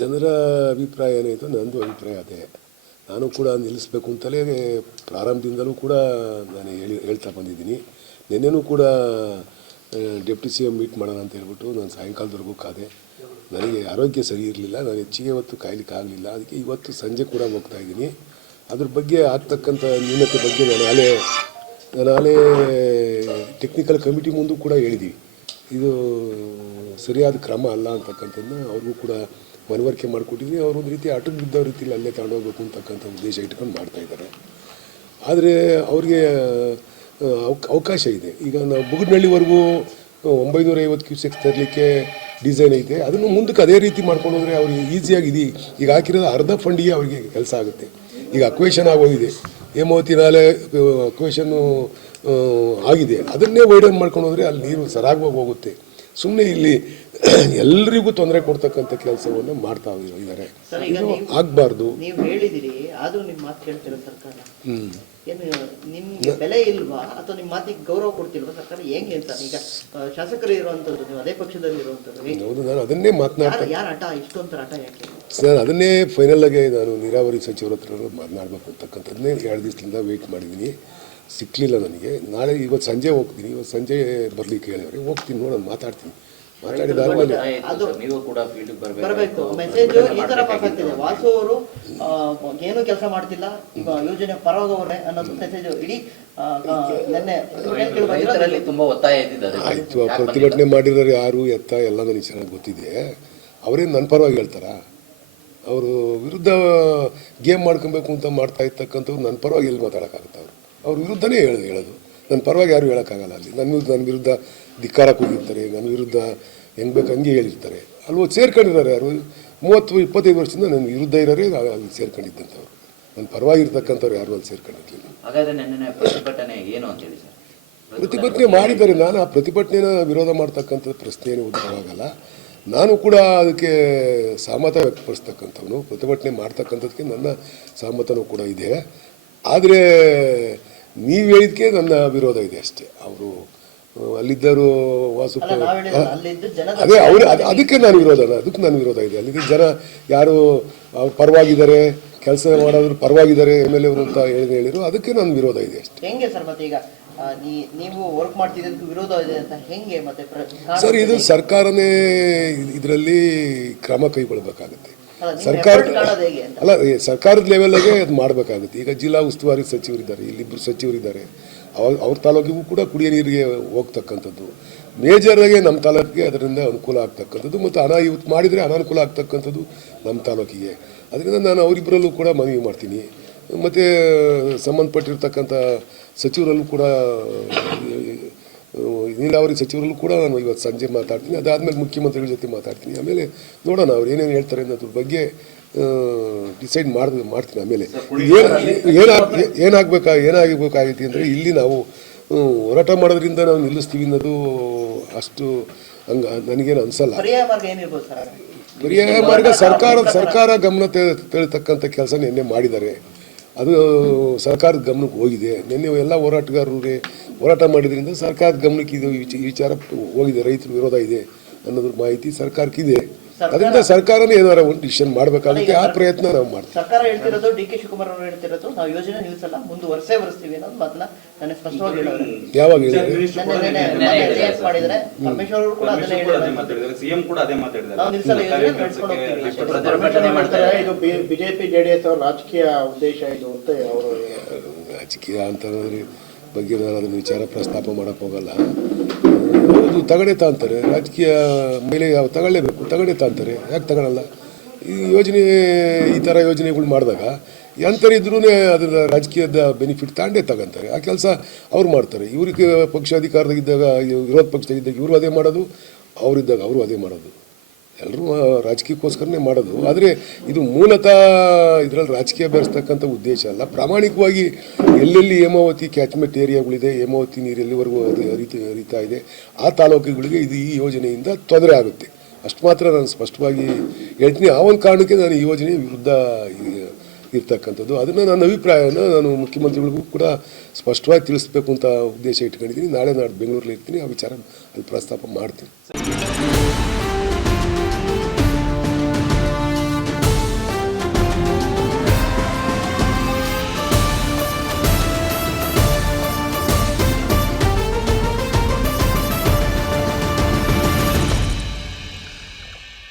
ಜನರ ಅಭಿಪ್ರಾಯ ಏನಾಯಿತು, ನಂದು ಅಭಿಪ್ರಾಯ ಅದೇ. ನಾನು ಕೂಡ ನಿಲ್ಲಿಸಬೇಕು ಅಂತಲೇ ಪ್ರಾರಂಭದಿಂದಲೂ ಕೂಡ ನಾನು ಹೇಳ್ತಾ ಬಂದಿದ್ದೀನಿ. ನಿನ್ನೆನೂ ಕೂಡ ಡೆಪ್ಟಿ ಸಿ ಎಮ್ ಮೀಟ್ ಮಾಡೋಣ ಅಂತ ಹೇಳ್ಬಿಟ್ಟು ನಾನು ಸಾಯಂಕಾಲದವರೆಗೂ ಕಾದೆ. ನನಗೆ ಆರೋಗ್ಯ ಸರಿ ಇರಲಿಲ್ಲ, ನಾನು ಹೆಚ್ಚಿಗೆ ಹೊತ್ತು ಕಾಯಲಿಕ್ಕೆ ಆಗಲಿಲ್ಲ. ಅದಕ್ಕೆ ಇವತ್ತು ಸಂಜೆ ಕೂಡ ಹೋಗ್ತಾಯಿದ್ದೀನಿ. ಅದ್ರ ಬಗ್ಗೆ ಆಗ್ತಕ್ಕಂಥ ನ್ಯೂನತೆ ಬಗ್ಗೆ ನಾನು ನಾಳೆ ಟೆಕ್ನಿಕಲ್ ಕಮಿಟಿ ಮುಂದೂ ಕೂಡ ಹೇಳಿದ್ದೀವಿ. ಇದು ಸರಿಯಾದ ಕ್ರಮ ಅಲ್ಲ ಅಂತಕ್ಕಂಥದ್ದನ್ನ ಅವ್ರಿಗೂ ಕೂಡ ಮನವರಿಕೆ ಮಾಡಿಕೊಟ್ಟಿದ್ದೀನಿ. ಅವರು ಒಂದು ರೀತಿ ಆಟಕ್ಕೆ ಬಿದ್ದ ರೀತಿಯಲ್ಲಿ ಅಲ್ಲೇ ತಗೊಂಡೋಗ್ಬೇಕು ಅಂತಕ್ಕಂಥ ಉದ್ದೇಶ ಇಟ್ಕೊಂಡು ಮಾಡ್ತಾಯಿದ್ದಾರೆ. ಆದರೆ ಅವ್ರಿಗೆ ಅವಕಾಶ ಇದೆ. ಈಗ ನಾವು ಬುಗುಡ್ನಳ್ಳಿವರೆಗೂ 950 ಕ್ಯೂಸೆಕ್ಸ್ ತರಲಿಕ್ಕೆ ಡಿಸೈನ್ ಐತೆ. ಅದನ್ನು ಮುಂದಕ್ಕೆ ಅದೇ ರೀತಿ ಮಾಡ್ಕೊಂಡು ಹೋದರೆ ಅವ್ರಿಗೆ ಈಸಿಯಾಗಿದೆ. ಈಗ ಹಾಕಿರೋದು ಅರ್ಧ ಫಂಡಿಗೆ ಅವರಿಗೆ ಕೆಲಸ ಆಗುತ್ತೆ. ಈಗ ಅಕ್ವೇಷನ್ ಆಗೋಗಿದೆ, ಹೇಮಾವತಿ ನಾಲೆ ಅಕ್ವೇಷನ್ನು ಆಗಿದೆ. ಅದನ್ನೇ ವೈಡನ್ ಮಾಡ್ಕೊಂಡು ಹೋದರೆ ಅಲ್ಲಿ ನೀರು ಸರಾಗವಾಗಿ ಹೋಗುತ್ತೆ. ಸುಮ್ಮನೆ ಇಲ್ಲಿ ಎಲ್ಲರಿಗೂ ತೊಂದರೆ ಕೊಡ್ತಕ್ಕಂಥ ಕೆಲಸವನ್ನು ಮಾಡ್ತಾ ಇದ್ದಾರೆ. ಇದು ಆಗಬಾರ್ದು. ನೀವು ಹೇಳಿದಿರಿ, ಆದರೂ ನಿಮ್ಮ ಮಾತು ಕೇಳ್ತಿರೋ ಸರ್ಕಾರ ಏನು ನಿಮ್ಗೆ ಬೆಲೆ ಇಲ್ವಾ ಅಥವಾ ನಿಮ್ಮ ಮಾತಿಗೆ ಗೌರವ ಕೊಡ್ತಿಲ್ವಾ ಸರ್ಕಾರ? ಹೆಂಗೆ ಅಂತ ಈಗ ಶಾಸಕರು ಇರುವಂಥದ್ದು, ನೀವು ಅದೇ ಪಕ್ಷದಲ್ಲಿ ಇರುವಂಥದ್ದು. ಹೌದು, ನಾನು ಅದನ್ನೇ ಮಾತನಾಡ್ತೀನಿ. ಯಾರ ಆಟ ಇಷ್ಟೊಂಥರ ಆಟ ಯಾಕೆ ನಾನು ಅದನ್ನೇ ಫೈನಲ್ ಆಗಿ ನಾನು ನೀರಾವರಿ ಸಚಿವರ ಹತ್ರ ಮಾತನಾಡಬೇಕು ಅಂತಕ್ಕಂಥದ್ದನ್ನೇ 2 ದಿವಸದಿಂದ ವೆಯ್ಟ್ ಮಾಡಿದ್ದೀನಿ. ಸಿಕ್ಕಲಿಲ್ಲ ನನಗೆ. ನಾಳೆ ಇವತ್ತು ಸಂಜೆ ಹೋಗ್ತೀನಿ. ಇವತ್ತು ಸಂಜೆ ಬರಲಿಕ್ಕೆ ಹೇಳಿದ್ರೆ ಹೋಗ್ತೀನಿ, ನೋಡೋಣ, ಮಾತಾಡ್ತೀನಿ. ಮಾತಾಡಿದಾದ್ಮೇಲೆ ಬರಬೇಕು ಮೆಸೇಜ್ ಈ ತರ ಪಾಸ್ ಆಗ್ತಿದೆ. ವಾಸು ಅವರು ಏನು ಕೆಲಸ ಮಾಡ್ತಿಲ್ಲ, ಈಗ ಯೋಜನೆ ಪರವಾಗವ್ರೆ ಅನ್ನೋದು ಮೆಸೇಜ್ ಇಡೀ ತುಂಬಾ ಒತ್ತಾಯ ಇದ್ದಿದೆ. ಆಯ್ತು, ಪ್ರತಿಭಟನೆ ಮಾಡಿರೋರು ಯಾರು ಎತ್ತ ಎಲ್ಲ ನನಗೆ ಚೆನ್ನಾಗಿ ಗೊತ್ತಿದೆ. ಅವರೇನು ನನ್ನ ಪರವಾಗಿ ಹೇಳ್ತಾರ? ಅವರು ವಿರುದ್ಧ ಗೇಮ್ ಮಾಡ್ಕೊಬೇಕು ಅಂತ ಮಾಡ್ತಾ ಇರ್ತಕ್ಕಂಥವ್ರು ನನ್ನ ಪರವಾಗಿ ಎಲ್ಲಿ ಮಾತಾಡೋಕ್ಕಾಗುತ್ತೆ? ಅವ್ರ ವಿರುದ್ಧನೇ ಹೇಳೋದು. ನನ್ನ ಪರವಾಗಿ ಯಾರು ಹೇಳೋಕ್ಕಾಗಲ್ಲ. ಅಲ್ಲಿ ನನ್ನ ವಿರುದ್ಧ ಧಿಕ್ಕಾರಕ್ಕೆ ಹೋಗಿರ್ತಾರೆ, ನನ್ನ ವಿರುದ್ಧ ಹೆಂಗೆ ಬೇಕು ಹಂಗೆ ಹೇಳಿರ್ತಾರೆ. ಅಲ್ಲಿ ಸೇರ್ಕೊಂಡಿದ್ದಾರೆ. ಯಾರು 30-25 ವರ್ಷದಿಂದ ನನ್ನ ವಿರುದ್ಧ ಇರೋರೇ ಅಲ್ಲಿ ಸೇರ್ಕೊಂಡಿದ್ದಂಥವ್ರು. ನನ್ನ ಪರವಾಗಿ ಇರ್ತಕ್ಕಂಥವ್ರು ಯಾರು ಅಲ್ಲಿ ಸೇರ್ಕೊಂಡಿರ್ಲಿಲ್ಲ. ಪ್ರತಿಭಟನೆ ಮಾಡಿದ್ದಾರೆ. ನಾನು ಆ ಪ್ರತಿಭಟನೆನ ವಿರೋಧ ಮಾಡ್ತಕ್ಕಂಥ ಪ್ರಶ್ನೆಯನ್ನು ಉದ್ಭವ ಆಗಲ್ಲ. ನಾನು ಕೂಡ ಅದಕ್ಕೆ ಸಹಮತ ವ್ಯಕ್ತಪಡಿಸ್ತಕ್ಕಂಥವನು. ಪ್ರತಿಭಟನೆ ಮಾಡ್ತಕ್ಕಂಥದ್ದಕ್ಕೆ ನನ್ನ ಸಹಮತನೂ ಕೂಡ ಇದೆ. ಆದರೆ ನೀವು ಹೇಳಿದಕ್ಕೆ ನನ್ನ ವಿರೋಧ ಇದೆ ಅಷ್ಟೇ. ಅವರು ಅಲ್ಲಿದ್ದರು ವಾಸು ಅದೇ ಅವರು ಅದಕ್ಕೆ ನಾನು ವಿರೋಧ ಇದೆ. ಅಲ್ಲಿದ್ದ ಜನ ಯಾರು ಅವ್ರು ಪರವಾಗಿದ್ದಾರೆ, ಕೆಲಸ ಮಾಡೋದ್ರ ಪರವಾಗಿದ್ದಾರೆ, MLA ಅವರು ಅಂತ ಹೇಳಿದ್ರು. ಅದಕ್ಕೆ ನನ್ನ ವಿರೋಧ ಇದೆ ಅಷ್ಟೇ. ಹೆಂಗೆ ಸರ್? ಮತ್ತೆ ಈಗ ನೀವು ವರ್ಕ್ ಮಾಡ್ತಿದ್ದಕ್ಕೆ ವಿರೋಧ ಇದೆ ಅಂತ ಹೆಂಗೆ? ಮತ್ತೆ ಸರ್, ಇದು ಸರ್ಕಾರನೇ ಇದರಲ್ಲಿ ಕ್ರಮ ಕೈಗೊಳ್ಳಬೇಕಾಗುತ್ತೆ. ಸರ್ಕಾರದ ಲೆವೆಲ್ಗೆ ಅದು ಮಾಡಬೇಕಾಗುತ್ತೆ. ಈಗ ಜಿಲ್ಲಾ ಉಸ್ತುವಾರಿ ಸಚಿವರಿದ್ದಾರೆ, ಇಲ್ಲಿಬ್ಬರು ಸಚಿವರಿದ್ದಾರೆ. ಅವ್ರ ತಾಲೂಕಿಗೂ ಕೂಡ ಕುಡಿಯೋ ನೀರಿಗೆ ಹೋಗ್ತಕ್ಕಂಥದ್ದು, ಮೇಜರಾಗಿ ನಮ್ಮ ತಾಲೂಕಿಗೆ ಅದರಿಂದ ಅನುಕೂಲ ಆಗ್ತಕ್ಕಂಥದ್ದು, ಮತ್ತು ಇವತ್ತು ಮಾಡಿದರೆ ಅನಾನುಕೂಲ ಆಗ್ತಕ್ಕಂಥದ್ದು ನಮ್ಮ ತಾಲೂಕಿಗೆ. ಅದರಿಂದ ನಾನು ಅವರಿಬ್ಬರಲ್ಲೂ ಕೂಡ ಮನವಿ ಮಾಡ್ತೀನಿ. ಮತ್ತು ಸಂಬಂಧಪಟ್ಟಿರ್ತಕ್ಕಂಥ ಸಚಿವರಲ್ಲೂ ಕೂಡ, ನೀರಾವರಿ ಸಚಿವರಲ್ಲೂ ಕೂಡ ನಾನು ಇವತ್ತು ಸಂಜೆ ಮಾತಾಡ್ತೀನಿ. ಅದಾದಮೇಲೆ ಮುಖ್ಯಮಂತ್ರಿಗಳ ಜೊತೆ ಮಾತಾಡ್ತೀನಿ. ಆಮೇಲೆ ನೋಡೋಣ ಅವ್ರು ಏನೇನು ಹೇಳ್ತಾರೆ ಅನ್ನೋದ್ರ ಬಗ್ಗೆ ಡಿಸೈಡ್ ಮಾಡ್ತೀನಿ. ಆಮೇಲೆ ಏನಾಗಬೇಕಾಗಿತ್ತು ಅಂದರೆ, ಇಲ್ಲಿ ನಾವು ಹೋರಾಟ ಮಾಡೋದ್ರಿಂದ ನಾವು ನಿಲ್ಲಿಸ್ತೀವಿ ಅನ್ನೋದು ಅಷ್ಟು ನನಗೇನು ಅನಿಸಲ್ಲ. ಪರ್ಯಾಯ ಮಾರ್ಗ ಸರ್ಕಾರ ಗಮನ ತೆಳಿತಕ್ಕಂಥ ಕೆಲಸ ನಿನ್ನೆ ಮಾಡಿದ್ದಾರೆ. ಅದು ಸರ್ಕಾರದ ಗಮನಕ್ಕೆ ಹೋಗಿದೆ. ನಿನ್ನೆ ಎಲ್ಲ ಹೋರಾಟಗಾರರಿಗೆ ಹೋರಾಟ ಮಾಡಿದ್ರಿಂದ ಸರ್ಕಾರದ ಗಮನಕ್ಕೆ ಇದು ವಿಚಾರ ಹೋಗಿದೆ. ರೈತರ ವಿರೋಧ ಇದೆ ಅನ್ನೋದ್ರ ಮಾಹಿತಿ ಸರ್ಕಾರಕ್ಕಿದೆ. ಅದರಿಂದ ಸರ್ಕಾರನೇ ಏನಾರ ಒಂದು ಡಿಸಿಷನ್ ಮಾಡಬೇಕಾಗುತ್ತೆ. ಆ ಪ್ರಯತ್ನ ನಾವು ಮಾಡ್ತೀವಿ. ಸರ್ಕಾರ ಹೇಳ್ತಿರೋದು, DK ಶಿವಕುಮಾರ್ ಅವರು ಹೇಳ್ತಿರೋದು, ನಾವು ಯೋಜನೆ ನಿಲ್ಲಿಸಲ್ಲ, ಮುಂದುವರಿಸ್ತೀವಿ ಅನ್ನೋದು ಮಾತನ್ನ ನಾನು ಸ್ಪಷ್ಟವಾಗಿ ಹೇಳಿದ್ರು. ಯಾವಾಗ ಮಾಡಿದ್ರೆ ಪರಮೇಶ್ವರ್ ಅವರು ಕೂಡ ಅದನ್ನೇ ಹೇಳಿದ್ದಾರೆ, ಸಿಎಂ ಕೂಡ ಅದೇ ಮಾತಾಡಿದ್ದಾರೆ. ನಾವು ನಿಲ್ಲಿಸಲ್ಲ, ಯೋಜನೆ ನಡೆಸ್ಕೊಂಡು ಹೋಗ್ತೀವಿ. ಇದು ಬಿಜೆಪಿ JDS ಅವರ ರಾಜಕೀಯ ಉದ್ದೇಶ ಇದು ಅಂತ ಅವರು ರಾಜಕೀಯ ಅಂತ ಬಗ್ಗೆ ನಾನು ಅದನ್ನು ವಿಚಾರ ಪ್ರಸ್ತಾಪ ಮಾಡೋಕ್ಕೆ ಹೋಗಲ್ಲ. ಹೌದು, ತಗಡೆ ತಾಂತಾರೆ ರಾಜಕೀಯ ಮೇಲೆ, ಯಾವ ತಗೊಳ್ಳೇಬೇಕು, ತಗಡೆ ತಾಂತಾರೆ. ಯಾಕೆ ತಗೊಳ್ಳಲ್ಲ? ಈ ಯೋಜನೆ, ಈ ಥರ ಯೋಜನೆಗಳು ಮಾಡಿದಾಗ ಎಂಥರಿದ್ರೂ ಅದರ ರಾಜಕೀಯದ ಬೆನಿಫಿಟ್ ತಾಂಡೇ ತಗೊಂತಾರೆ. ಆ ಕೆಲಸ ಅವ್ರು ಮಾಡ್ತಾರೆ. ಇವ್ರಿಗೆ ಪಕ್ಷ ಅಧಿಕಾರದಾಗಿದ್ದಾಗ, ವಿರೋಧ ಪಕ್ಷದಾಗಿದ್ದಾಗ ಇವರು ಅದೇ ಮಾಡೋದು, ಅವರಿದ್ದಾಗ ಅವರು ಅದೇ ಮಾಡೋದು. ಎಲ್ಲರೂ ರಾಜಕೀಯಕ್ಕೋಸ್ಕರನೇ ಮಾಡೋದು. ಆದರೆ ಇದು ಮೂಲತಃ ಇದರಲ್ಲಿ ರಾಜಕೀಯ ಬೆರೆಸ್ತಕ್ಕಂಥ ಉದ್ದೇಶ ಅಲ್ಲ. ಪ್ರಾಮಾಣಿಕವಾಗಿ ಎಲ್ಲೆಲ್ಲಿ ಹೇಮಾವತಿ ಕ್ಯಾಚ್ಮೆಂಟ್ ಏರಿಯಾಗಳಿದೆ, ಹೇಮಾವತಿ ನೀರು ಎಲ್ಲಿವರೆಗೂ ಹರಿತಾ ಇದೆ, ಆ ತಾಲೂಕುಗಳಿಗೆ ಈ ಯೋಜನೆಯಿಂದ ತೊಂದರೆ ಆಗುತ್ತೆ. ಅಷ್ಟು ಮಾತ್ರ ನಾನು ಸ್ಪಷ್ಟವಾಗಿ ಹೇಳ್ತೀನಿ. ಆ ಒಂದು ಕಾರಣಕ್ಕೆ ನಾನು ಈ ಯೋಜನೆ ವಿರುದ್ಧ ಇರ್ತಕ್ಕಂಥದ್ದು. ಅದನ್ನು ನನ್ನ ಅಭಿಪ್ರಾಯನ ನಾನು ಮುಖ್ಯಮಂತ್ರಿಗಳಿಗೂ ಕೂಡ ಸ್ಪಷ್ಟವಾಗಿ ತಿಳಿಸ್ಬೇಕು ಅಂತ ಉದ್ದೇಶ ಇಟ್ಕೊಂಡಿದ್ದೀನಿ. ನಾಳೆ ಬೆಂಗಳೂರಲ್ಲಿ ಇರ್ತೀನಿ, ಆ ವಿಚಾರ ಅಲ್ಲಿ ಪ್ರಸ್ತಾಪ ಮಾಡ್ತೀನಿ.